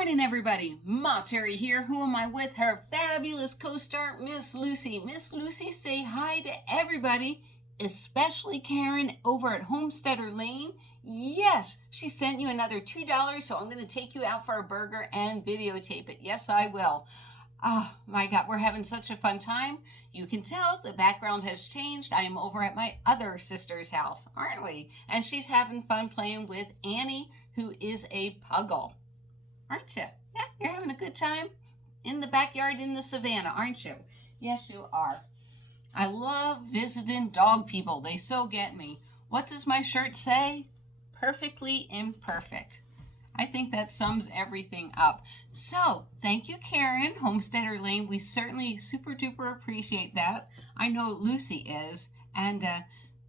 morning, everybody. Ma Terry here. Who am I with? Her fabulous co-star, Miss Lucy. Miss Lucy, say hi to everybody, especially Karen over at Homesteader Lane. Yes, she sent you another $2, so I'm going to take you out for a burger and videotape it. Yes, I will. Oh my God, we're having such a fun time. You can tell the background has changed. I am over at my other sister's house, aren't we? And she's having fun playing with Annie, who is a puggle. Aren't you? Yeah, you're having a good time in the backyard in the savannah, aren't you? Yes, you are. I love visiting dog people. They so get me. What does my shirt say? Perfectly imperfect. I think that sums everything up. So, thank you, Karen, Homesteader Lane. We certainly super duper appreciate that. I know Lucy is. And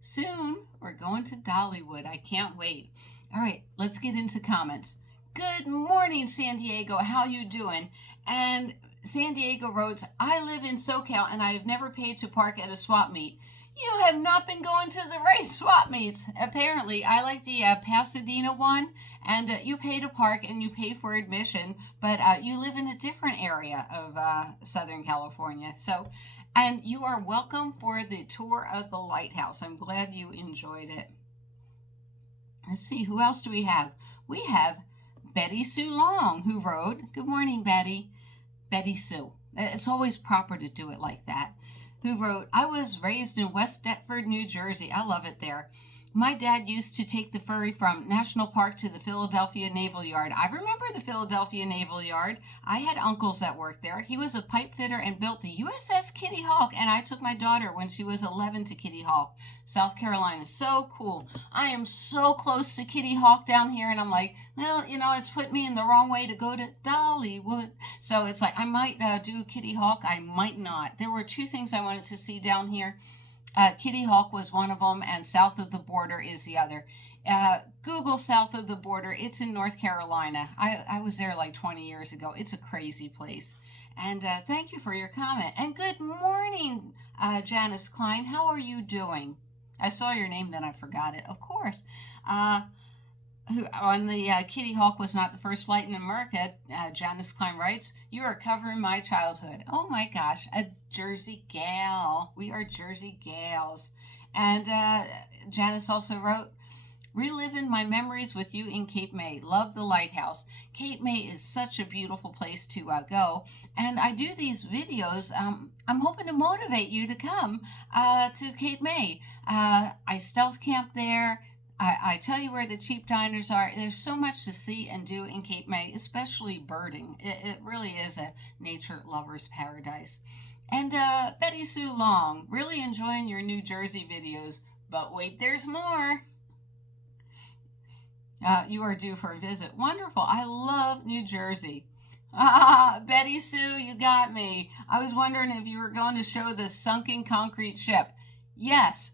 soon we're going to Dollywood. I can't wait. All right, let's get into comments. Good morning, San Diego. How you doing? And San Diego wrote, I live in SoCal and I have never paid to park at a swap meet. You have not been going to the right swap meets. Apparently, I like the Pasadena one, and you pay to park and you pay for admission, but you live in a different area of Southern California. So, and you are welcome for the tour of the lighthouse. I'm glad you enjoyed it. Let's see, who else do we have? We have Betty Sue Long, who wrote, good morning, Betty. Betty Sue. It's always proper to do it like that. Who wrote, I was raised in West Deptford, New Jersey. I love it there. My dad used to take the ferry from National Park to the Philadelphia Naval Yard. I remember the Philadelphia Naval Yard. I had uncles that worked there. He was a pipe fitter and built the USS Kitty Hawk, and I took my daughter when she was 11 to Kitty Hawk, South Carolina. So cool. I am so close to Kitty Hawk down here, and I'm like, well, you know, it's put me in the wrong way to go to Dollywood. So it's like I might do Kitty Hawk. I might not. There were two things I wanted to see down here. Kitty Hawk was one of them, and South of the Border is the other. Google South of the Border. It's in North Carolina. I was there like 20 years ago. It's a crazy place. And thank you for your comment. And good morning, Janice Klein. How are you doing? I saw your name, then I forgot it. Of course. On the Kitty Hawk was not the first flight in America, Janice Klein writes, you are covering my childhood. Oh my gosh, a Jersey gal. We are Jersey gals. And Janice also wrote, reliving my memories with you in Cape May. Love the lighthouse. Cape May is such a beautiful place to go. And I do these videos. I'm hoping to motivate you to come to Cape May. I stealth camp there. I tell you where the cheap diners are. There's so much to see and do in Cape May, especially birding. It really is a nature lover's paradise. And Betty Sue Long, really enjoying your New Jersey videos. But wait, there's more. You are due for a visit. Wonderful. I love New Jersey. Betty Sue, you got me. I was wondering if you were going to show the sunken concrete ship. Yes.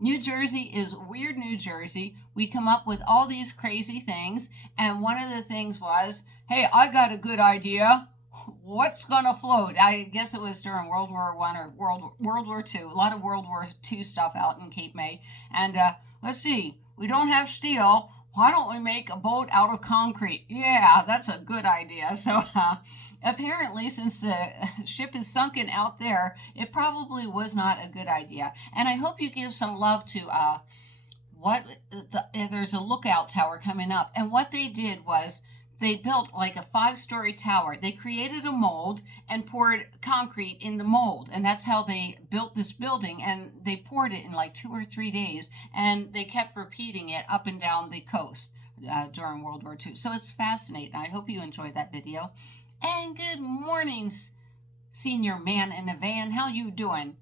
New Jersey is weird New Jersey. We come up with all these crazy things. And one of the things was, hey, I got a good idea. What's going to float? I guess it was during World War I or World War II. A lot of World War II stuff out in Cape May. And let's see, we don't have steel. Why don't we make a boat out of concrete? Yeah, that's a good idea. So apparently, since the ship is sunken out there, it probably was not a good idea. And I hope you give some love to there's a lookout tower coming up. And what they did was they built like a 5-story tower. They created a mold and poured concrete in the mold. And that's how they built this building. And they poured it in like 2 or 3 days. And they kept repeating it up and down the coast during World War II. So it's fascinating. I hope you enjoyed that video. And good morning, senior man in a van. How you doing?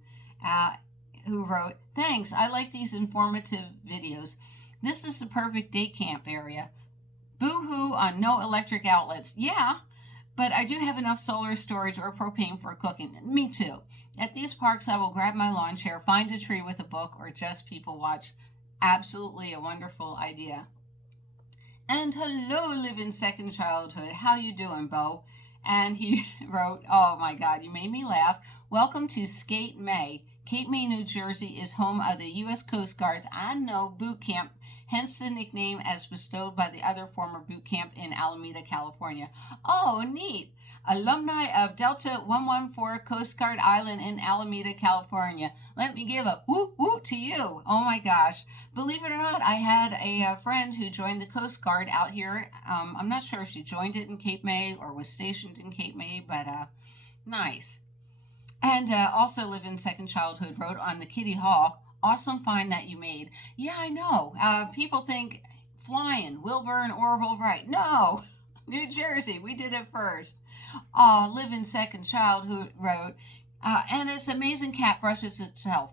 Who wrote, thanks. I like these informative videos. This is the perfect day camp area. Boo-hoo on no electric outlets. Yeah, but I do have enough solar storage or propane for cooking. Me too. At these parks, I will grab my lawn chair, find a tree with a book, or just people watch. Absolutely a wonderful idea. And hello, living second childhood. How you doing, Bo? And he wrote, oh my God, you made me laugh. Welcome to Skate May. Cape May, New Jersey is home of the U.S. Coast Guard's I Know boot camp hence the nickname as bestowed by the other former boot camp in Alameda, California. Oh, neat. Alumni of Delta 114 Coast Guard Island in Alameda, California. Let me give a whoop whoop to you. Oh my gosh. Believe it or not, I had a friend who joined the Coast Guard out here. I'm not sure if she joined it in Cape May or was stationed in Cape May, but nice. And also live in Second Childhood Road on the Kitty Hawk. Awesome find that you made. Yeah, I know. People think flying, Wilbur and Orville Wright. No, New Jersey. We did it first. Live in Second Childhood Road. And it's amazing cat brushes itself.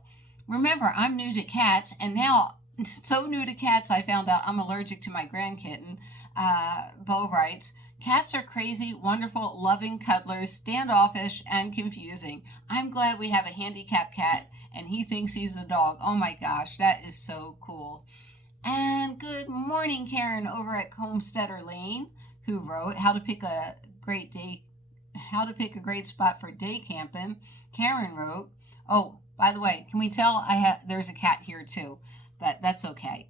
Remember, I'm new to cats, and now so new to cats I found out I'm allergic to my grand kitten, Bo writes. Cats are crazy, wonderful, loving cuddlers, standoffish, and confusing. I'm glad we have a handicapped cat, and he thinks he's a dog. Oh my gosh, that is so cool. And good morning, Karen, over at Homesteader Lane, who wrote how to pick a great spot for day camping. Karen wrote, oh, by the way, can we tell there's a cat here too, but that's okay.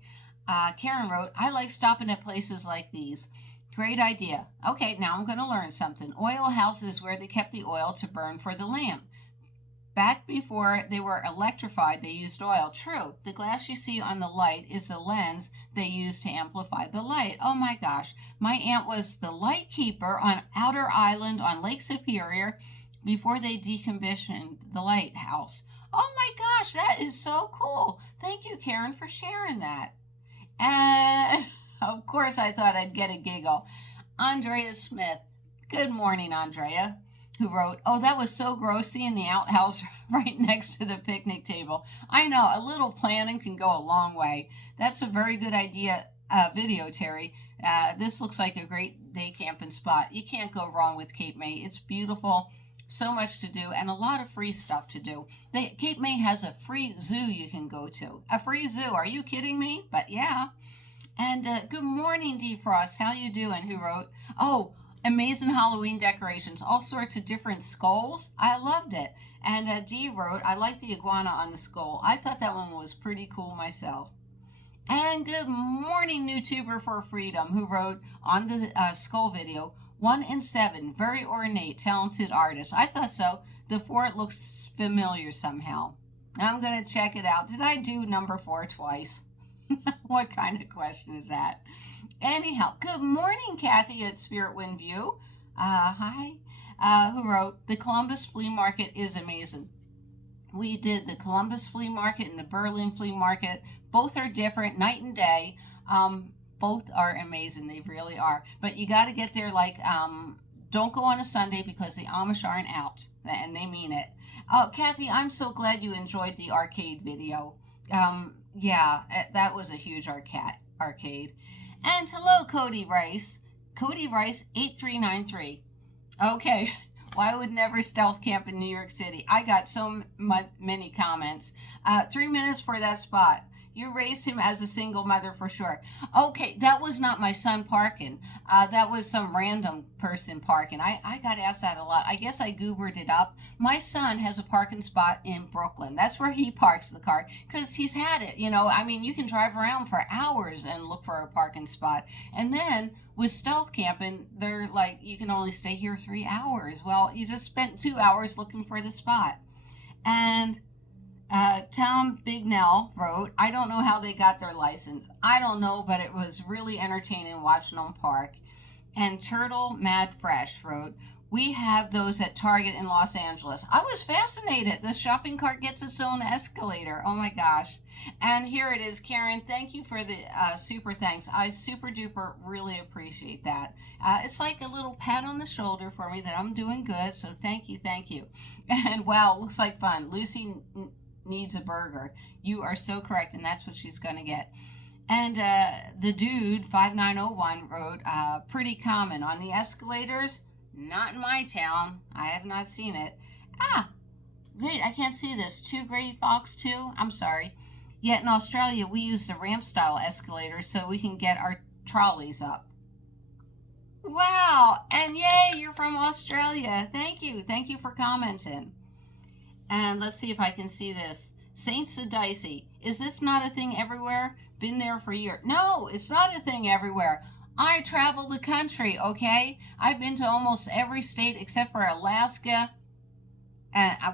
Karen wrote, I like stopping at places like these. Great idea. Okay, now I'm going to learn something. Oil houses where they kept the oil to burn for the lamp. Back before they were electrified, they used oil. True. The glass you see on the light is the lens they used to amplify the light. Oh my gosh. My aunt was the light keeper on Outer Island on Lake Superior before they decommissioned the lighthouse. Oh my gosh, that is so cool. Thank you, Karen, for sharing that. And of course, I thought I'd get a giggle. Andrea Smith. Good morning, Andrea, who wrote, oh, that was so gross seeing the outhouse right next to the picnic table. I know, a little planning can go a long way. That's a very good idea video, Terry. This looks like a great day camping spot. You can't go wrong with Cape May. It's beautiful, so much to do, and a lot of free stuff to do. Cape May has a free zoo you can go to. A free zoo, are you kidding me? But yeah. And good morning, Defrost. How you doing? Who wrote, oh, amazing Halloween decorations, all sorts of different skulls. I loved it. And Dee wrote, I like the iguana on the skull. I thought that one was pretty cool myself. And good morning, YouTuber for Freedom, who wrote on the skull video, 1 in 7, very ornate, talented artist. I thought so. The 4 looks familiar somehow. I'm going to check it out. Did I do number 4 twice? What kind of question is that? Anyhow, good morning, Kathy at Spirit Wind View. Hi. Who wrote, the Columbus Flea Market is amazing. We did the Columbus Flea Market and the Berlin Flea Market. Both are different, night and day. Both are amazing. They really are. But you got to get there don't go on a Sunday because the Amish aren't out. And they mean it. Oh, Kathy, I'm so glad you enjoyed the arcade video. Yeah, that was a huge arcade. And hello, Cody Rice. Cody Rice, 8393. Okay, well, I would never stealth camp in New York City. I got so many comments. 3 minutes for that spot. You raised him as a single mother for sure. Okay, that was not my son parking. That was some random person parking. I got asked that a lot. I guess I goobered it up. My son has a parking spot in Brooklyn. That's where he parks the car because he's had it. You know, I mean, you can drive around for hours and look for a parking spot. And then with stealth camping, they're like, you can only stay here 3 hours. Well, you just spent 2 hours looking for the spot. And Tom Bignell wrote, I don't know how they got their license. I don't know, but it was really entertaining watching them park. And Turtle Mad Fresh wrote, we have those at Target in Los Angeles. I was fascinated. The shopping cart gets its own escalator. Oh my gosh. And here it is, Karen. Thank you for the super thanks. I super duper really appreciate that. It's like a little pat on the shoulder for me that I'm doing good. So thank you, thank you. And wow, looks like fun. Lucy needs a burger. You are so correct, and that's what she's going to get. And the dude, 5901, wrote, pretty common on the escalators. Not in my town. I have not seen it. Wait, I can't see this. 2 Gray Fox 2? I'm sorry. Yet in Australia, we use the ramp-style escalators so we can get our trolleys up. Wow! And yay, you're from Australia. Thank you. Thank you for commenting. And let's see if I can see this. Saint Dicey. Is this not a thing everywhere? been there for a year. No, it's not a thing everywhere. I travel the country, okay? I've been to almost every state except for Alaska,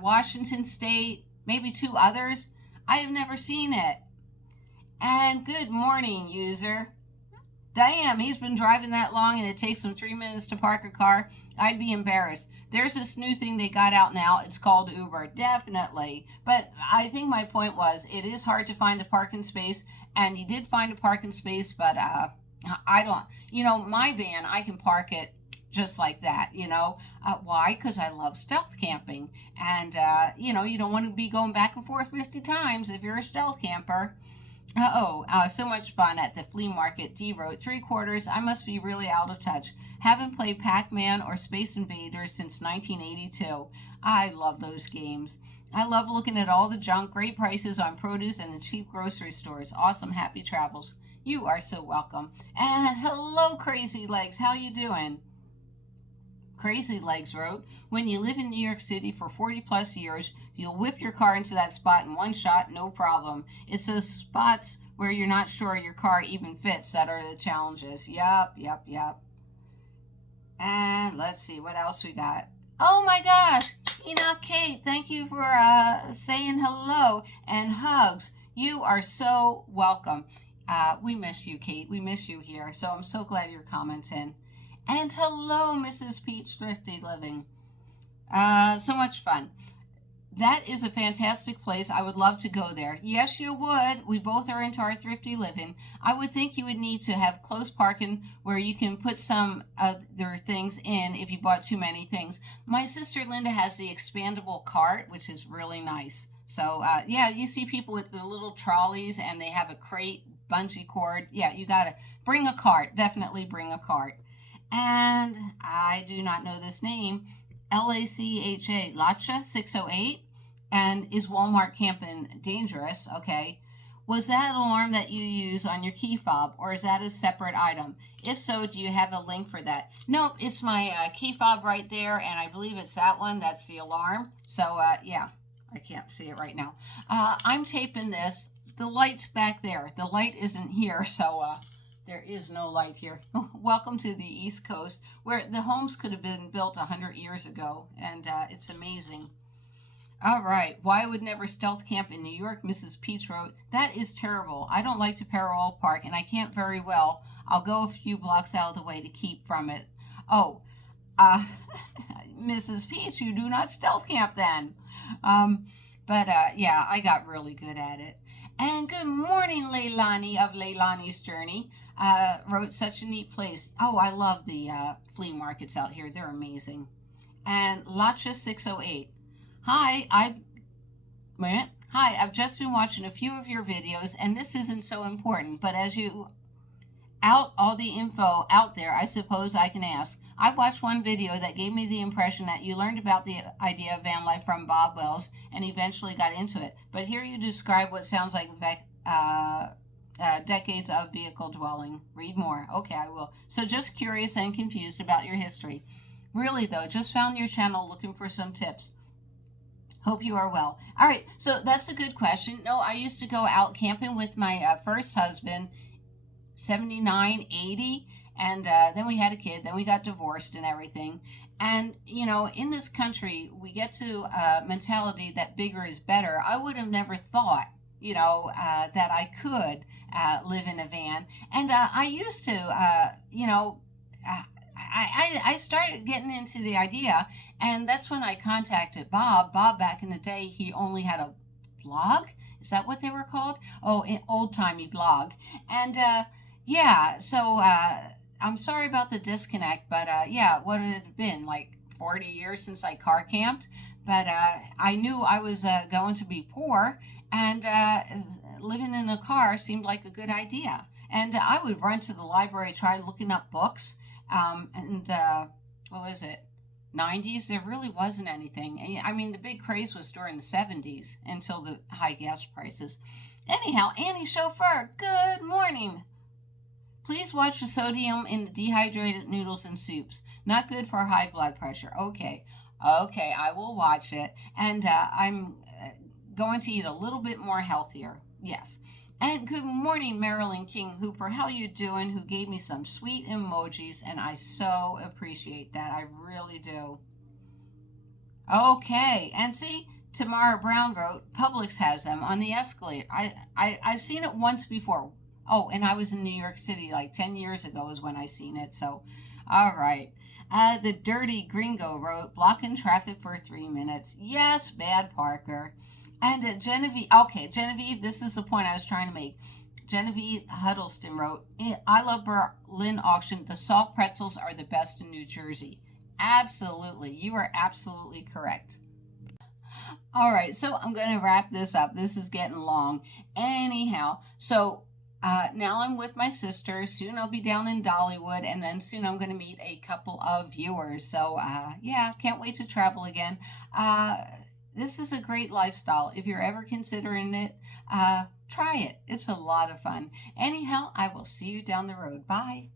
Washington State, maybe two others. I have never seen it. And good morning, user. Damn, he's been driving that long and it takes him 3 minutes to park a car. I'd be embarrassed. There's this new thing they got out now. It's called Uber. Definitely. But I think my point was it is hard to find a parking space. And he did find a parking space, but I don't, my van, I can park it just like that, why? Because I love stealth camping. And, you don't want to be going back and forth 50 times if you're a stealth camper. So much fun at the flea market. D wrote, 3/4, I must be really out of touch. Haven't played Pac-Man or Space Invaders since 1982. I love those games. I love looking at all the junk, great prices on produce and the cheap grocery stores. Awesome, happy travels. You are so welcome. And hello, Crazy Legs. How you doing? Crazy Legs wrote, when you live in New York City for 40 plus years, you'll whip your car into that spot in one shot, no problem. It's those spots where you're not sure your car even fits that are the challenges. Yup. And let's see what else we got. Oh my gosh, Kate, thank you for saying hello and hugs. You are so welcome. We miss you, Kate. We miss you here. So I'm so glad you're commenting. And hello, Mrs. Peach Thrifty Living. So much fun. That is a fantastic place. I would love to go there. Yes, you would. We both are into our thrifty living. I would think you would need to have close parking where you can put some other things in if you bought too many things. My sister Linda has the expandable cart, which is really nice. So, yeah, you see people with the little trolleys and they have a crate, bungee cord. Yeah, you got to bring a cart. Definitely bring a cart. And I do not know this name. Lacha, Lacha 608. And is Walmart camping dangerous? Okay. Was that alarm that you use on your key fob, or is that a separate item? If so, do you have a link for that? Nope, it's my key fob right there, and I believe it's that one. That's the alarm. So, yeah, I can't see it right now. I'm taping this. The light's back there. The light isn't here, so there is no light here. Welcome to the East Coast, where the homes could have been built 100 years ago, and it's amazing. All right. Why I would never stealth camp in New York, Mrs. Peach wrote, that is terrible. I don't like to parallel park, and I can't very well. I'll go a few blocks out of the way to keep from it. Oh, Mrs. Peach, you do not stealth camp then. Yeah, I got really good at it. And good morning, Leilani of Leilani's Journey. Wrote, such a neat place. Oh, I love the flea markets out here. They're amazing. And Lacha 608. Hi, I've just been watching a few of your videos, and this isn't so important, but as you out all the info out there, I suppose I can ask. I watched one video that gave me the impression that you learned about the idea of van life from Bob Wells and eventually got into it. But here you describe what sounds like decades of vehicle dwelling. Read more. Okay, I will. So just curious and confused about your history. Really, though, just found your channel looking for some tips. Hope you are well. All right, so that's a good question. No, I used to go out camping with my first husband, 79, 80, and then we had a kid, then we got divorced and everything. And, in this country, we get to a mentality that bigger is better. I would have never thought, that I could live in a van. And I used to, I started getting into the idea, and that's when I contacted Bob. Bob, back in the day, he only had a blog. Is that what they were called? Oh, an old-timey blog. And, so I'm sorry about the disconnect, but, what had it been, like 40 years since I car camped? But I knew I was going to be poor, and living in a car seemed like a good idea. And I would run to the library, try looking up books. What was it? 90s, there really wasn't anything. I mean, the big craze was during the 70s until the high gas prices. Anyhow, Annie Chauffeur, good morning. Please watch the sodium in the dehydrated noodles and soups. Not good for high blood pressure. Okay, I will watch it. And I'm going to eat a little bit more healthier. Yes. And good morning, Marilyn King Hooper. How you doing? Who gave me some sweet emojis, and I so appreciate that. I really do. Okay, and see, Tamara Brown wrote, Publix has them on the escalator. I've seen it once before. Oh, and I was in New York City like 10 years ago is when I seen it. So, all right. The Dirty Gringo wrote, blocking traffic for 3 minutes. Yes, bad Parker. And Genevieve, okay, Genevieve, this is the point I was trying to make. Genevieve Huddleston wrote, I love Berlin auction. The soft pretzels are the best in New Jersey. Absolutely. You are absolutely correct. All right, so I'm going to wrap this up. This is getting long. Anyhow, so now I'm with my sister. Soon I'll be down in Dollywood, and then soon I'm going to meet a couple of viewers. So, yeah, can't wait to travel again. This is a great lifestyle. If you're ever considering it, try it. It's a lot of fun. Anyhow, I will see you down the road. Bye.